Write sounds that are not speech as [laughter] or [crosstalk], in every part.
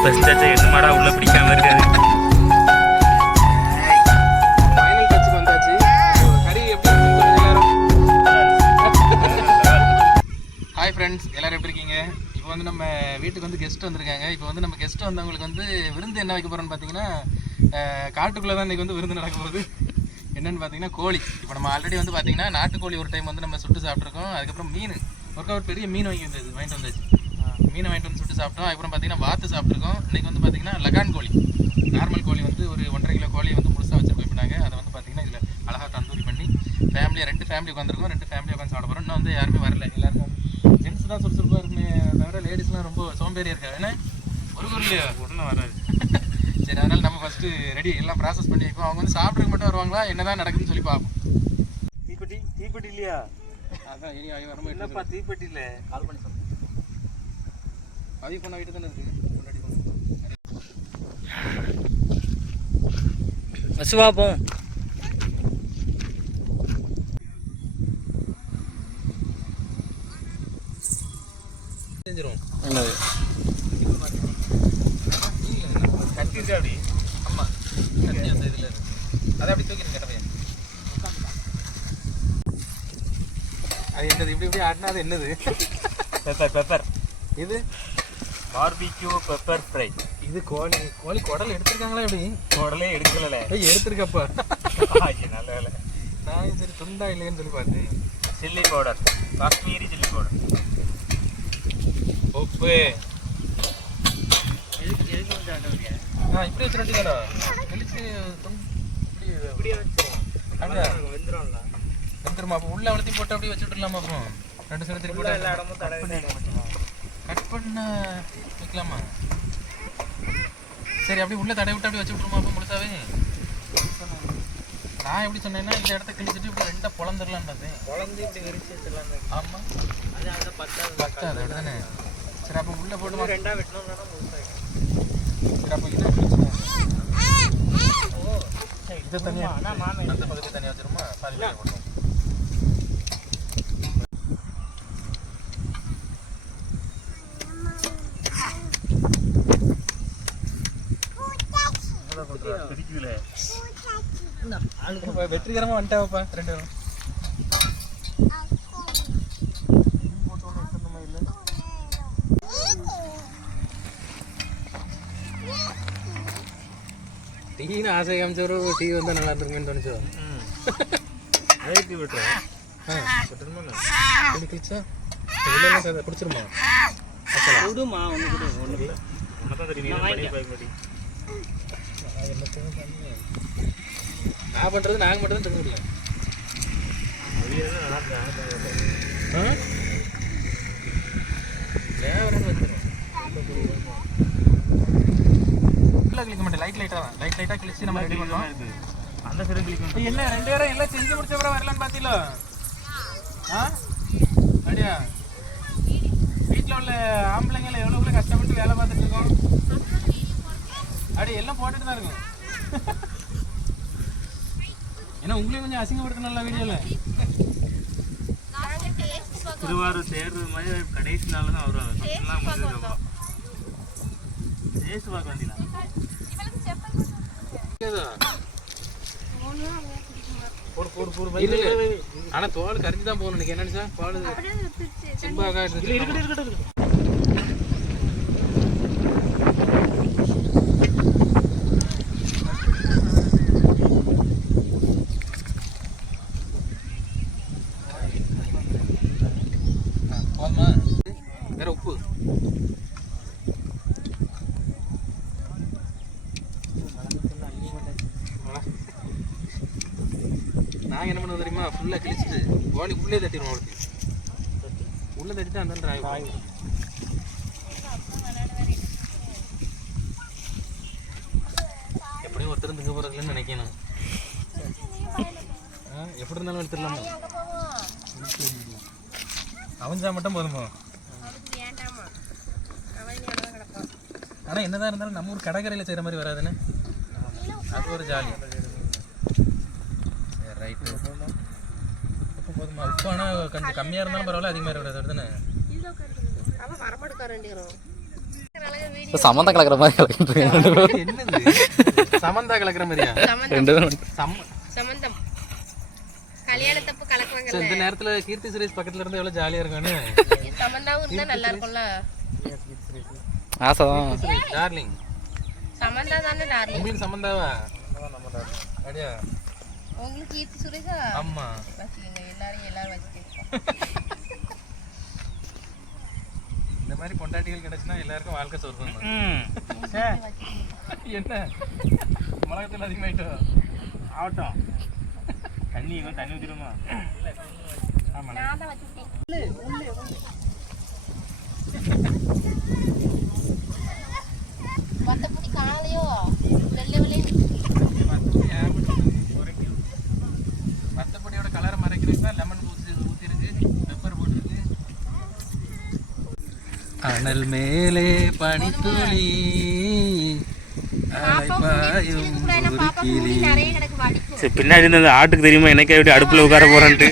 First touch என்னமாடா உள்ள பிடிக்காம இருக்காது? வந்தாச்சு. கறி எப்படி ஹாய் ஃப்ரெண்ட்ஸ் எல்லோரும். எப்படி இருக்கீங்க? இப்போ வந்து நம்ம வீட்டுக்கு வந்து கெஸ்ட் வந்திருக்காங்க. இப்போ வந்து நம்ம கெஸ்ட் வந்தவங்களுக்கு வந்து விருந்து என்ன வைக்க போகிறோம்னு பார்த்தீங்கன்னா காட்டுக்குள்ளே தான் இன்றைக்கி வந்து விருந்து நடக்க போகுது. என்னென்னு பார்த்தீங்கன்னா கோழி. இப்போ நம்ம ஆல்ரெடி வந்து பார்த்தீங்கன்னா நாட்டுக்கோழி ஒரு டைம் வந்து நம்ம சுட்டு சாப்பிட்ருக்கோம் அதுக்கப்புறம் மீன். ஒர்க் அவுட் பெரிய மீன் வாங்கி வந்தது வாங்கிட்டு வந்தாச்சு. மீனை வாங்கிட்டு வந்து சுட்டு சாப்பிட்டோம். அதுக்கப்புறம் பார்த்தீங்கன்னா வாத்து சாப்பிட்ருக்கோம் இன்றைக்கி வந்து பார்த்தீங்கன்னா லகான் கோழி. நார்மல் கோழி வந்து ஒரு ஒன்றரை கிலோ கோழியை வந்து முழுசாக வச்சு போயிட்டாங்க அதை வந்து பார்த்தீங்கன்னா இதில் அழகாக தந்தூரி பண்ணி ஃபேமிலியாக ரெண்டு ஃபேமிலி உட்காந்துருக்கோம் ரெண்டு ஃபேமிலி உட்காந்து சாப்பிட போகிறோம் இன்னும் வந்து யாருமே வரல. எல்லாருக்கும் ஜென்ஸ் தான் சுறுசுறுப்பாக இருக்குமே தவிர லேடிஸ்லாம் ரொம்ப சோம்பேறியாக இருக்காங்க. என்ன? ஒரு குரு இல்லையா? ஒன்றும் வராது. [laughs] சரி அதனால் நம்ம ஃபஸ்ட்டு ரெடி எல்லாம் ப்ராசஸ் பண்ணி வைப்போம். அவங்க வந்து சாப்பிட்றதுக்கு மட்டும் வருவாங்களா? என்னதான் நடக்குதுன்னு சொல்லி பார்ப்போம். தீப்பெட்டி தீப்பெட்டி இல்லையா? அதான் இனி வரும்போது இல்லப்பா தீப்பெட்டி இல்ல கால் பண்ணி பதிவு பண்ண வீட்டு தானே பஸ் பார்ப்போம் செஞ்சிரும் என்னது? கட்டி இருக்கா அப்படி ஆமா கட்டி அந்த இதுல இருக்கு. அதை அப்படி தூக்கிடுங்க கடமையை அது என்னது? இப்படி இப்படி ஆட்டினா அது என்னது? பெப்பர் பெப்பர் இது? பார்பிக்யூ பெப்பர் ஃப்ரை இது கோழி கோழி குடல் எடுத்திருக்காங்களா எப்படி? உடலே எடுக்கல ஏய் எடுத்திருக்கப்பா. நல்ல வேலை. நான் சரி துண்டா இல்லைன்னு சொல்லி பார்த்தேன். Chilli powder Kashmiri chilli powder உப்பு. ஆ இப்படி வச்சு ரெண்டு தானே தெளிச்சு துண்டு இப்படி அப்படியா வெந்துடும்ல வந்துருமா அப்போ உள்ள அவ்வளோத்தையும் போட்டு அப்படியே வச்சுட்டுலாமா அப்புறம்? ரெண்டு சைடு திருப்பி போட்டு எல்லா இடமும் தடவை கட் பண்ண வைக்கலாமா? சரி அப்படியே உள்ள தடை விட்டு அப்படியே வச்சு விட்ருமா அப்போ முழுசாவே? நான் எப்படி சொன்னேன்னா இந்த இடத்த கிழிச்சிட்டு இப்படி ரெண்டா பொழந்துடலான்னு பார்த்தேன் குழந்தை இப்படி விரிச்சு வச்சிடலாம் ஆமா. அது அந்த பத்தாவது பத்தாது அப்படி தானே. சரி அப்போ உள்ள போட்டு ரெண்டா வெட்டணும்னா முழுசாக சரி அப்போ இதை கிழிச்சிடுவோம். இதை தனியா ஆனால் மாமே அந்த பகுதி தனியாக வச்சிருமா? பாதி வெளியே போட்டுருவோம் பிரிக்குதுல இப்ப வெற்றிகரமா வந்துட்டாவப்பா ரெண்டு பேரும். டீன்னு ஆசை காமிச்சவரு டீ வந்தா நல்லா இருந்திருக்குன்னு தோணுச்சோ? அழைத்து விட்டுறேன் எல்லாம் சேர்ந்து குடிச்சிருமா? விடுமா ஒன்று கூட ஒன்று இல்லை தான் தெரியும் நான் பண்றது நாங்க மட்டும் தான் முடியும். உள்ள கிளிக்க மாட்டேன் லைட் லைட்டா லைட் லைட்டா கிழிச்சு நம்ம ரெடி பண்ணோம் அந்த சைடு என்ன ரெண்டு பேரும் எல்லாம் செஞ்சு முடிச்ச அப்புறம் வரலான்னு பாத்தீங்களா? ஆ? அப்படியா? வீட்டில் உள்ள ஆம்பளைங்கள எவ்வளோ கஷ்டப்பட்டு வேலை பார்த்துட்டு இருக்கோம்? அப்படி எல்லாம் போட்டுட்டு தான் இருக்கும். ஏன்னா உங்களையும் கொஞ்சம் அசிங்கப்படுத்தணும்ல வீடியோவில் திருவாரூர் சேர்றது மாதிரி கடைசி நாள் தான் ஃபஸ்ட்லாம் முடிஞ்சதுக்கப்புறம் டேஸ்ட் பார்க்க இல்ல ஆனா தோல் கரைஞ்சு தான் போகணும். எனக்கு என்னன்னு சார்? பால் சிம்பாக போதுமா வேற உப்பு நாங்கள் தெரியுமா ஃபுல்லாக கிழிச்சிட்டு கோழி உள்ளே தட்டிடுவோம் அவளுக்கு. உள்ளே தட்டிட்டு அந்த ராய் எப்படியும் ஒருத்தர் திங்க போகிறதுலன்னு நினைக்கணும். எப்படி இருந்தாலும் எடுத்துடலாமா? அவஞ்சா மட்டும் போதுமா? ஆனால் என்னதான் இருந்தாலும் நம்ம ஊர் கடற்கரையில் செய்கிற மாதிரி வராதுன்னு? அது ஒரு ஜாலி சரி ரைட்டு உப்பு போதுமா உப்பு ஆனால் கொஞ்சம் கம்மியாக இருந்தாலும் பரவாயில்ல அதிகமாக இருக்கக்கூடாது தானே சம்மந்தம் கலக்கிற மாதிரி கலக்கிட்டு சமந்தா கலக்கிற மாதிரியா? ரெண்டு கல்யாணத்தப்ப கலக்குவாங்கல்ல. இந்த நேரத்துல கீர்த்தி சுரேஷ் பக்கத்துல இருந்து எவ்வளவு ஜாலியா இருக்கானு சம்பந்தாவும் இருந்தா நல்லா இருக்கும்ல. ஆசை தான் டார்லிங் சமந்தா தானே டார்லிங் உங்களுக்கு சம்மந்தாவா அப்படியா? உங்களுக்கு கீர்த்தி சுரேஷா ஆமா. வச்சுக்கோங்க. எல்லாரும் எல்லாரும் வச்சுக்கோங்க இந்த மாதிரி பொண்டாட்டிகள் கிடைச்சுன்னா எல்லாருக்கும் வாழ்க்கை சொர்க்கம் என்ன? மிளகத்தில் அதிகமாயிட்டோ? ஆகட்டும். தண்ணி இன்னும் தண்ணி ஊற்றிடுமா ஆமா நான் தான் வச்சுட்டேன் மத்தபடி காலையோ? வெள்ளை வெள்ளை. அனல் மேலே பனித்துளி சரி பின்னாடி இருந்து அந்த ஆட்டுக்கு தெரியுமா எனக்கே எப்படி அடுப்பில் உட்கார போகிறேன்ட்டு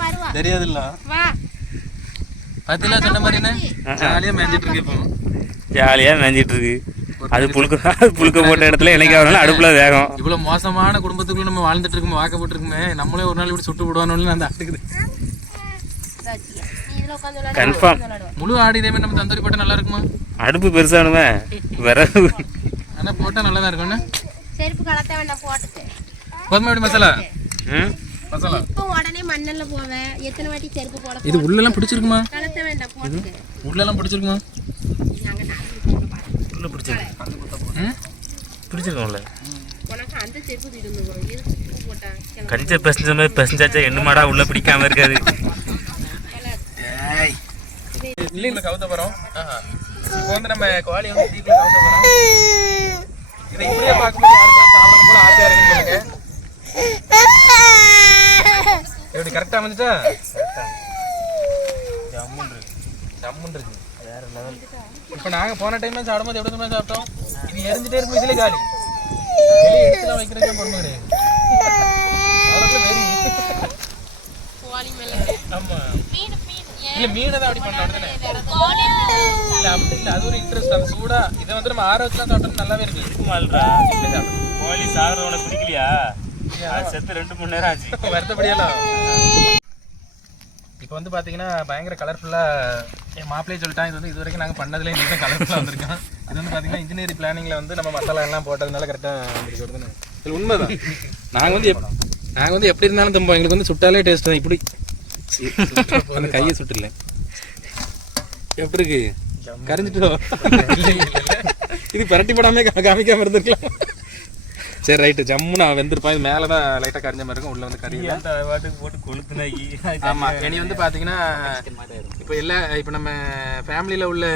வருவா [laughs] தெரியாதுல்ல. வா. பத்திலாம் சொன்ன மாதிரி என்ன? ஜாலியாக மேய்ஞ்சிட்டு இருக்கு இப்போ. ஜாலியாக மேய்ஞ்சிட்டு இருக்கு. அது புழுக்க அது புழுக்க போட்ட இடத்துல எனக்கு வரனால அடுப்பில் வேகம். இவ்வளவு மோசமான குடும்பத்துக்குள்ள நம்ம வாழ்ந்துட்டு இருக்கோம் வாக்கப்பட்டு இருக்கோமே நம்மளே ஒரு நாள் இப்படி சுட்டு விடுவானு அந்த ஆட்டுக்குது வச்சுக்க. நீ இதுல உட்காந்து விளையாடு கன்ஃபார்ம் முழு ஆடு இதே மாதிரி நம்ம தந்தூரி போட்டா நல்லா இருக்குமா? அடுப்பு பெருசானுமே விறகு. ஆனா போட்டா நல்லா தான் இருக்கும்னு செருப்பு கலத்த வேண்டாம் போட்டுக்கு கோதுமை எப்படி மசாலா. ம்? மசாலா. இப்போ உடனே மண்ணல்ல போவேன். எத்தனை வாட்டி செருப்பு போட இது உள்ளெல்லாம் பிடிச்சிருக்குமா? கலத்த வேண்டாம் போட்டுக்கு உள்ளெல்லாம் பிடிச்சிருக்குமா. உள்ள பிடிச்சிருக்கு ம்? பிடிச்சிருக்கோம்ல. உனக்கு அந்த செருப்பு. கஞ்ச பெசஞ்ச மாதிரி பெசஞ்சாச்சா என்னமாடா உள்ள பிடிக்காம இருக்காது. இல்லை இல்லை கவுத்த போகிறோம் இப்போ வந்து நம்ம கோழி வந்து வீட்டில் கவுத்த போகிறோம் இதை இப்படியே பார்க்கும்போது யாருக்கெல்லாம் சாப்பிடணும் போல ஆசையாக இருக்குன்னு சொல்லுங்க. எப்படி கரெக்டாக அமைஞ்சிட்டா? ஜம்முன் இருக்கு வேற லெவல் இப்போ நாங்கள் போன டைம்ல சாப்பிடும்போது எப்படி தான் சாப்பிட்டோம்? இது எரிஞ்சிட்டே இருக்கும் இதுலேயே காலி. எடுத்துலாம் வைக்கிறதுக்கே பொறுமை கிடையாது. அவ்வளோக்குள்ள இல்ல மீனை தான் அப்படி கோழி இல்ல அப்படி இல்ல. அது ஒரு இன்ட்ரெஸ்ட் அந்த சூடா இதை வந்து நம்ம வச்சுலாம் சாப்பிட்டா நல்லாவே இருக்கு. இருக்குமால்ரா? கோழி சாகுறவனை பிடிக்கலையா? அது செத்து ரெண்டு மணி நேரம் ஆச்சு. [laughs] வருத்தப்படியெல்லாம். இப்போ வந்து பாத்தீங்கன்னா பயங்கர கலர்ஃபுல்லா என் மாப்பிள்ளையே சொல்லிட்டான் இது வந்து இது வரைக்கும் நாங்கள் பண்ணதுல இன்னும் கலர்ஃபுல்லாக வந்திருக்கோம் இது வந்து பாத்தீங்கன்னா இன்ஜினியரிங் பிளானிங்ல வந்து நம்ம மசாலா எல்லாம் போட்டதுனால கரெக்டாக வந்திருக்கு உண்மைதான். நாங்கள் வந்து நாங்க வந்து எப்படி இருந்தாலும் தம்போம். எங்களுக்கு வந்து சுட்டாலே டேஸ்ட் தான். இப்படி அந்த கையை சுட்டுல எப்படி இருக்கு? கரைஞ்சிட்டோ? இது பரட்டி போடாம காமிக்காம இருந்திருக்கலாம். சரி ரைட்டு ஜம்முன்னு அவன் வெந்திருப்பான். இது மேலே தான் லைட்டாக கரைஞ்ச மாதிரி இருக்கும். உள்ள வந்து கறி அந்த வாட்டுக்கு போட்டு கொளுத்துனாக்கி ஆமா. இனி வந்து பாத்தீங்கன்னா இப்போ எல்லா இப்போ நம்ம ஃபேமிலியில் உள்ள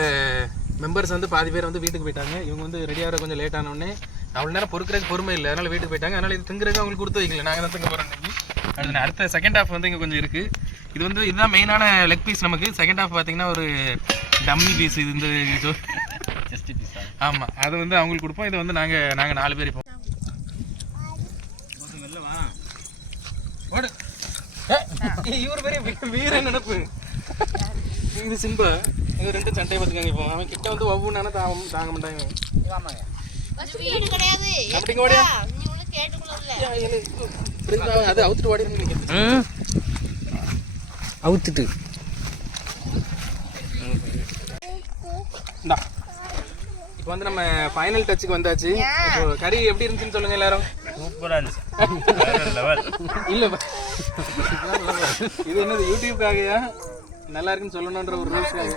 மெம்பர்ஸ் வந்து பாதி பேர் வந்து வீட்டுக்கு போயிட்டாங்க. இவங்க வந்து ரெடி ஆகிற கொஞ்சம் லேட் ஆன உடனே அவ்வளோ நேரம் பொறுக்கிறதுக்கு பொறுமை இல்லை. அதனால வீட்டுக்கு போயிட்டாங்க. அதனால இது திங்குறதுக்கு அவங்களுக்கு கொடுத்து வைக்கல. நாங்கள் தான் திங்க போகிறோம் அடுத்து செகண்ட் ஹாஃப் வந்து இங்கே கொஞ்சம் இருக்கு. இது வந்து இதுதான் மெயினான லெக் பீஸ் நமக்கு செகண்ட் ஹாஃப் பார்த்தீங்கன்னா ஒரு டம்மி பீஸ் இது இந்த ஜஸ்ட் பீஸா ஆமா அது வந்து அவங்களுக்கு கொடுப்போம் இது வந்து நாங்க நாங்க நாலு பேர் இப்போ இவர் பெரிய வீர நினைப்பு இது சிம்பா இது ரெண்டு சண்டையை பார்த்துக்காங்க இப்போ அவன் கிட்ட வந்து ஒவ்வொன்றான தாங்க தாங்க மாட்டாங்க வீடு கிடையாது அப்படிங்க ஓடியா நீ அவுத்துட்டு. இந்தா. இப்போ வந்து நம்ம ஃபைனல் டச்சுக்கு வந்தாச்சு. இப்போ கறி எப்படி இருந்துச்சுன்னு சொல்லுங்க எல்லாரும். சூப்பரா இருந்துச்சு. வேற லெவல் இல்ல. இது என்னது யூடியூப்காகயா நல்லா இருக்குன்னு சொல்லணுன்ற ஒரு ரூல்ஸ்க்காக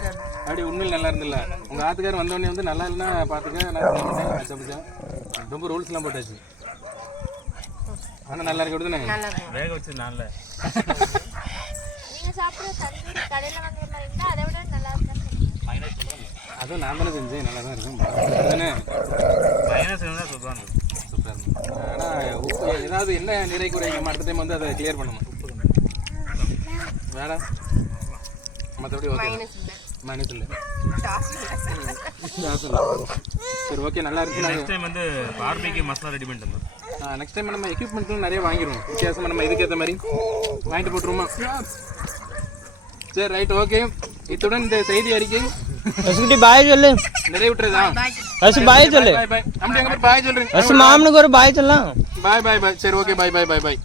அப்படி உண்மையில் நல்லா இருந்தில்ல. உங்க ஆத்துக்காரர் வந்தோடனே வந்து நல்லா இல்லைன்னா பாத்துக்க நான் [laughs] ரொம்ப ரூல்ஸ்லாம் போட்டாச்சு. ஆனா நல்லா இருக்கு அப்படிதானே? வேக வச்சு நான்ல நீங்க [laughs] சாப்பிடுற தந்தூரி கடையில வாங்குற மாதிரி இருந்தா அதை விட நல்லா இருக்கும் அதுவும் நான் தானே செஞ்சேன் நல்லா தான் இருக்கும். மைனஸ் தான் சொல்லுவாங்க சூப்பரா இருக்கும் ஆனா உப்பு ஏதாவது என்ன நிறை குறை நம்ம அடுத்த டைம் வந்து அதை கிளியர் பண்ணணும். வேற? மற்றபடி ஓகே மைனஸ் இல்லை. சரி ஓகே நல்லா இருக்கு நெக்ஸ்ட் டைம் வந்து பார்பிக்கு மசாலா ரெடி வந்தோம். நெக்ஸ்ட் டைம் நம்ம எக்யூப்மெண்ட்டும் நிறைய வாங்கிடுவோம். வித்தியாசமாக நம்ம இதுக்கு ஏற்ற மாதிரி. வாங்கிட்டு போட்டுருவோமா? சரி ரைட் ஓகே இத்துடன் இந்த செய்தி அறிக்கை ரசுக்குட்டி பாய் சொல்லு. நிறைய விட்டுறதா ரசு பாய் சொல்லு. பாய் பாய் எங்க பாய் சொல்றீங்க ரசு மாமனுக்கு ஒரு பாய் சொல்லலாம். பாய் பாய் பாய் சரி ஓகே பாய் பாய் பாய் பாய்